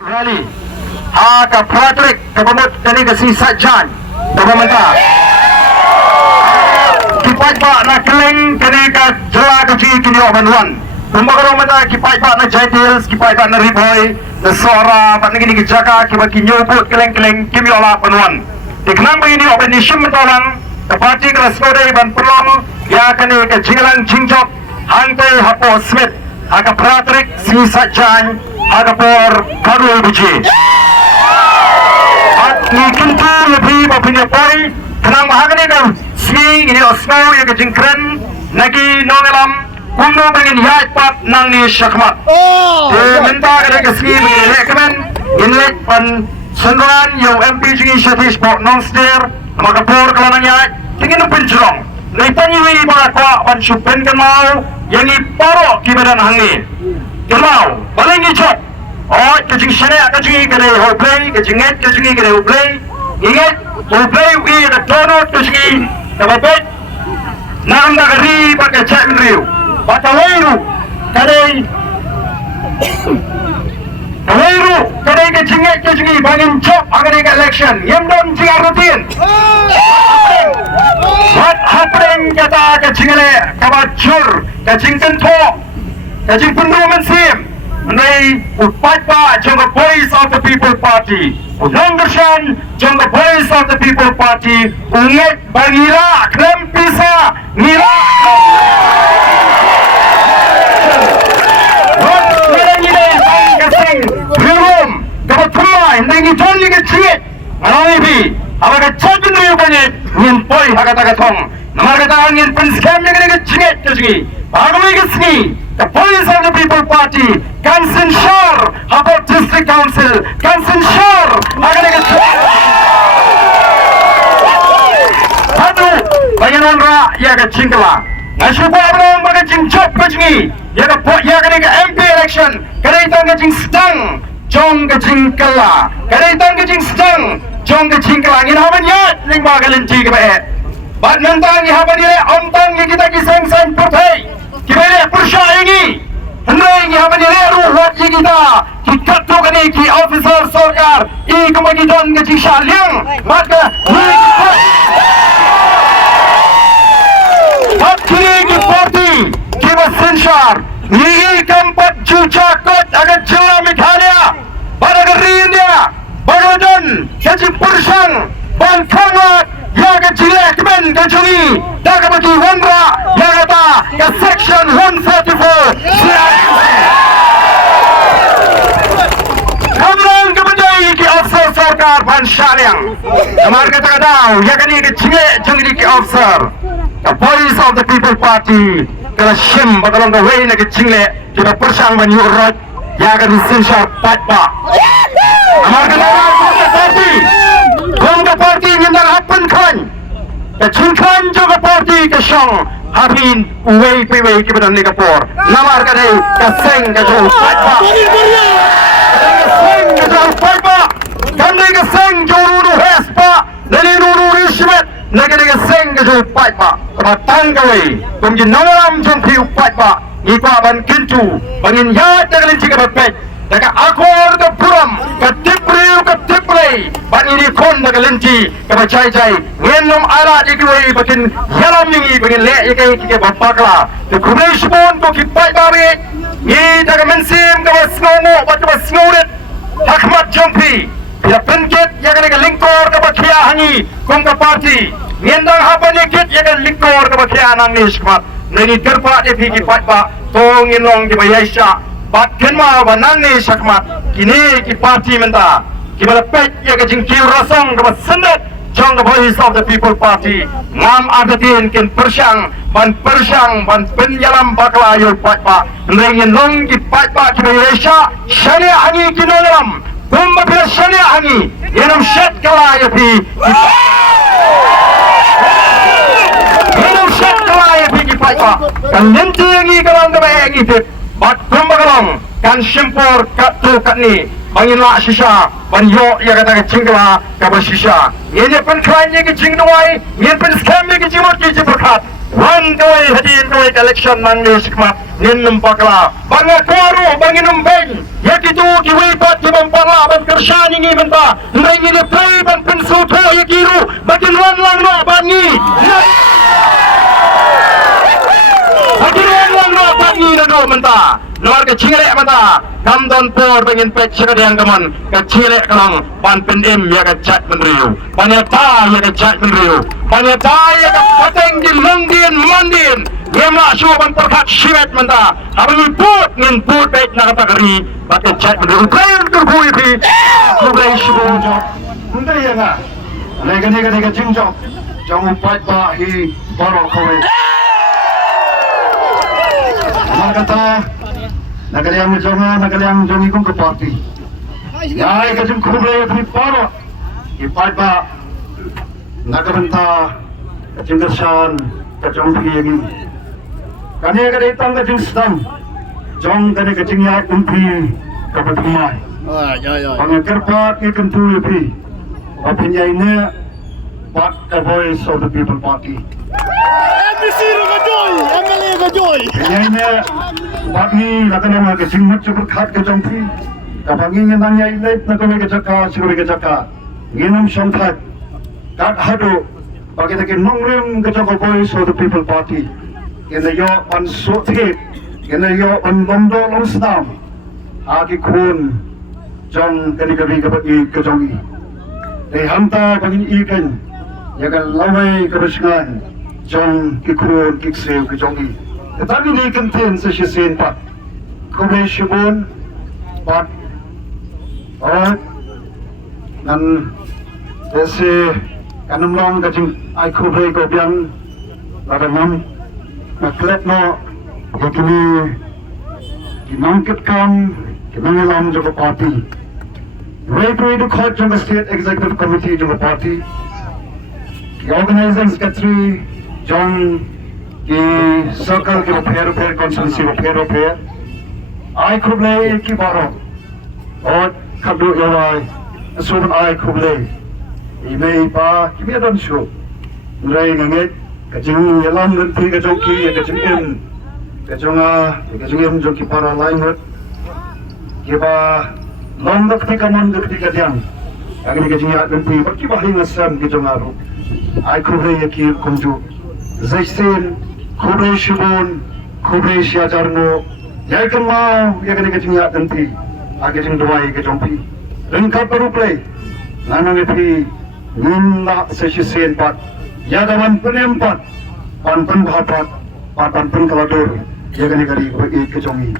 rally ka Patrick kapamot kani ka si Sajan kapamanta kipat ba na keling kani ka jala ka ji kini obanwan kumbagaro mata kipat ba na Jaitils kipat ba na Riboy na Sora ba nagini ki Jaka kiba kinyobot keleng kimi ola banwan tiknang ba ini oban ni shimtalang ka party ka skode ban pulong ya kani ka jingalang jingjok hangtai hapo Smith haka Patrick si Sajan haka por Karul Buji ni kintu lebih punya poin kenang mahagani kan swing ini osmo yang kejengkren nagi nongelam kuno pengen yat pat nang ni syakmat minta kada ke swing ini rekomen inlet pan senran yang MP jingi Satish Pok Nongster maka por kelanang yat tingin penjerong naitanyiwi para kwa pan supen kenal yang ni paro kibadan hangi kenal paling icap oh kejing sana kejing kene hoplay kejinget kejing kene hoplay ingat hoplay we the donor kejing kababet nam nagari pakai cak riu patawairu kadai tawairu kadai kejinget kejing bangin chop agani election yemdon jingar rutin what happening kata kejingale kabacur kejing tento kejing penduman sim Nay upat pa jong the voice of the people party unangasyan jong the voice of the people party unget bangira klempisa nila what nila kasing film kabatuma hindi jolli ke chit anoi bi abaga chajin riu bane nin poi hagata thong namargata ngin pinskam ne ke chit kajgi bagoi ke sni the voice of the people party can ensure about district council can ensure aduh bayanan ra ya ke cingkala nasuba abang baga cingcop kajgi ya ke MP election kada itang ke cing stang jong ke cingkala kada itang ke cing stang jong ke cingkala ngin haban ya ling bagalin ci ke bae bat nantang ni haban ni omtang ni kita kisang sang putai kibere pursha ini hendai ni haban ni ruh wat kita kikat tu kani ki officer sarkar i kemagi don ke cisha liang maka hat kini ki party kiba sensar ni kampat juca kot agar jela Meghalaya badagar India badadan kecik pursang bankangat ya ke jilek men ke juri dah ke bagi Wandra ya kata ke section 144 kamlang ke bajai ki officer sarkar ban syariang kamar kata kadau ya kani ke jilek juri ki officer the voice of the people party kala shim bakalang ke wei na ke jilek kita persang ban yurot ya ke disensar patpa kamar kata party Kongga party ngendang happen kan kecingkan juga party kesong habin uwei piwei kibadan ni kapor namar kadai kaseng kajau patpa kaseng kajau patpa kandai kaseng joruru hespa nani nuru rishmet nagani kaseng kajau patpa kamatang kawai kumjin nawaram jompiu patpa ipa ban kintu bangin yat nagalin cika bapet Daga akor ke puram, ke tiplay, ban ini kon daga lenti, ke bacai-cai, ngenom alat ikiwai, bakin yalam ningi, bakin lek ikai kike bapakla. The kublish pun ko kipai babi, ni daga mensim ke basngomo, baca basngoret, hakmat jompi. Bila penkit, ya kan lingkor ke bakia hangi, kong ke parti. Ngendang hapa nikit, ya kan lingkor ke bakia nang ni skmat. Nani terpat epi kipai ba, tongin long di bayasya. Bakken mau banang ni syakmat kini ki parti menta ki balepet ya ke jingkiu rasong ke sendet jong the voice of the people party ngam adatin kin persang ban penjalam bakla yo patpa ngin long ki patpa ki Malaysia syania hangi ki nolam kumba bila syania hangi yenam shet kala ya pi yenam shet kala ya pi ki patpa kan lenti ngi kalang ke bae ngi tip bat kumbagalong kan simpor kat tu kat ni bangin la shisha ban yo ya kata ke cingla ka ba shisha ye ne pen kran ye ke cingdoi ye pen scam ye ke jimot ke jiberkat Wan kawai hadiin kawai election mang news kma nginum pakla banga kwaru banginum beng yakitu kiwipat kibang parla ban kershani ngi menta ngi ni play ban pensuto yakiru bakin wan lang no bangi bakin wan lang no bangi na do menta luar ke cingre menta kamdon por bangin pek yang gaman ke cingre kanang ban penim ya ke chat menriu panyata ya ke chat menriu panyata ya ke pateng di mandin Gema suaban perkat siwet menta abang put ngin put baik nak kagari bakat chat menriu kain kerbuy pi kubai sibu jok unda ya nga lega jingjok jong upat ba hi baro kowe kata nagalyang jongi kong ke party yai ka jung kubai pi baro ipat ba nagabenta ka jinggersan ka jong pi yagi kani ka ditang ka jing sedang jong kani ka jing yak umpi ka patumai pangakerpat ni kentu yapi opinion ini But the voice of the people party. MBC Gajoy, MLA Gajoy. Ini Pak ni nak nama ke singmat cukup khat ke jompi. Kapag ini nang yai lep nak kami ke jaka, siguri ke jaka. Ginam songkhat. Kat hado. Bagi tak nongrim ke jaka voice of the people party. Kena yo an sothit. Kena yo an londo long stam. Agi kun jong kani kabi ke jongi. Hanta bagi ikan. Yakan lawai kebersihan jong kikun kikseu kejongi. Tetapi ni contain sesisin pat. Kubai shibun pat. Alright. Dan desi kanam long kajing ai kubai ko biang ladangam naklet no yakini kinangkit kam kinangilam joko party. Way to court jong state executive committee joko party. The organizing secretary John the circle के repair constituency repair I खुबले की बारो और खबरो यवाई सुबह I खुबले इमे इपा किमी अदम शो नराई नंगे कचिंग यलाम नंती कचोंकी या कचिंग एम जो की पारा लाइन हट किबा long दक्ति कमन दक्ति कजियांग अगली कचिंग या नंती बच्ची बाही नसम कचोंग आरो I kubai yakir kumju zaisen kubai shibun kubai shiajarno yakan mau yakan kecing ya nanti age jing dua ke jompi rengkap baru play nanang epi nunda sesisen pat yadawan penempat pan bhapat pan kaladur yakan kari ke jongi